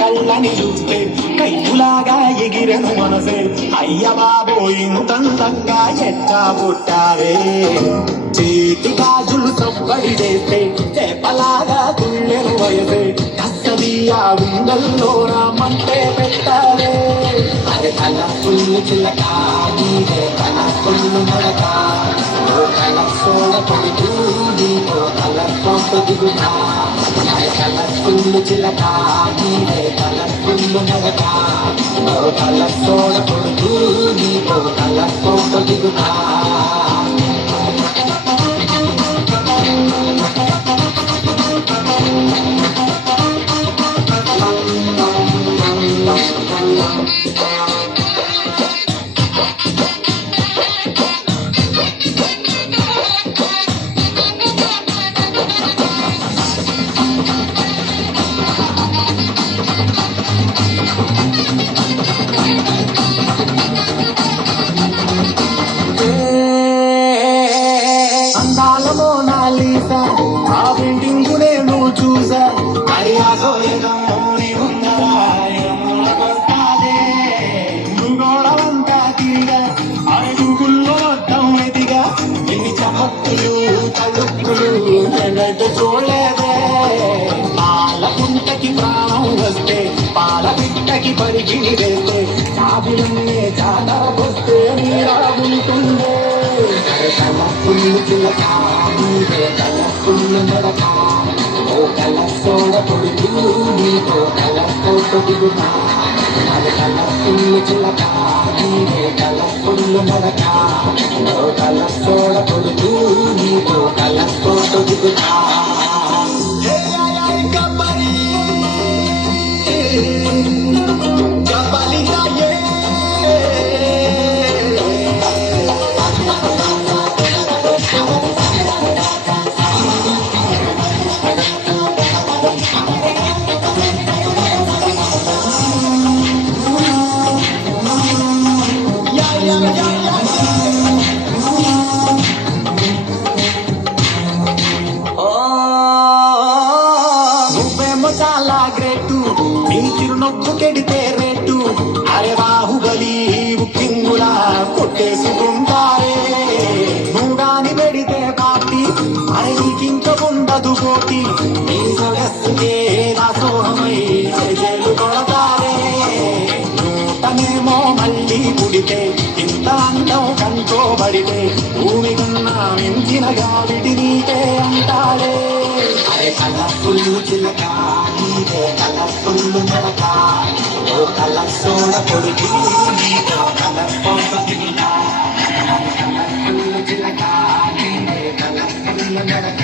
కళ్ళని చూస్తే కైపులాగా ఎగిరెను మనసే. అయ్య బాబో ఇంతంతంగా ఎట్టా పుట్టావే. చేతి గాజులు సవ్వడి చేస్తే చేపలాగా తుళ్ళెను వయసే. కస్తదియా గుండెల్లో రామంటే పెట్టావే. అరే కల పుల్లు చిలక నీదే కల పుల్లు నడక. ఓ కల సోడ పొడుగు నీకో కల కొంత దిగుతా. అరే కల పుల్లు చిలక నీదే కల పుల్లు నడక. ఓ కల సోడ పొడుగు నీకో కల కొంత దిగుతా. అందాల మోనాలిసా ఆ పెయింటింగ్ నేను చూసా. భూగోళమంతా తిరిగా అడుగుల్లో మొత్తం ఎదిగా. ఎన్ని చమక్కులు తలుపులు ఎన్నట్టు చూడలేదే. పాల పుంటకి ప్రాణం వస్తే పాల పిట్టకి పరిగిణి వేస్తే చాబులన్నీ జాతరకొస్తే నీరా ఉంటుండే. కల పుల్లు చిలక నీదే కల పుల్లు నడక. ఓ కల సోడ పొడుగు నీతో కల కోట దిగుతా. అది కల పుల్లు చిలక నీదే కల పుల్లు నడక. ఓ కల సోడ పొడుగు నీతో కల కోట దిగుతా. నువ్వేమో చాలా గ్రేటు నీ చిరునొప్పు కెడితే రేటు. అరే బాహుబలి బుకింగులా కొట్టేసుకుంటారే. నువ్వు గాని పెడితే పార్టీ అరే నీకింక ఉండదు పోటీ. నీ సొగస్సుకే దాసోహమై జైలు కొడతారే. నూతనేమో మళ్ళీ పుడితే ఇంత అందం కంటోబడితే భూమి కన్నా మించిన గాలిటి నీకే అంటారే. అరే కల పుల్లు చిలక నీదే కల పుల్లు నడక. ఓ కల సోడ పొడుగు నీతో కల కొంత దిగుతా. కల పుల్లు చిలక నీదే కల పుల్లు నడక.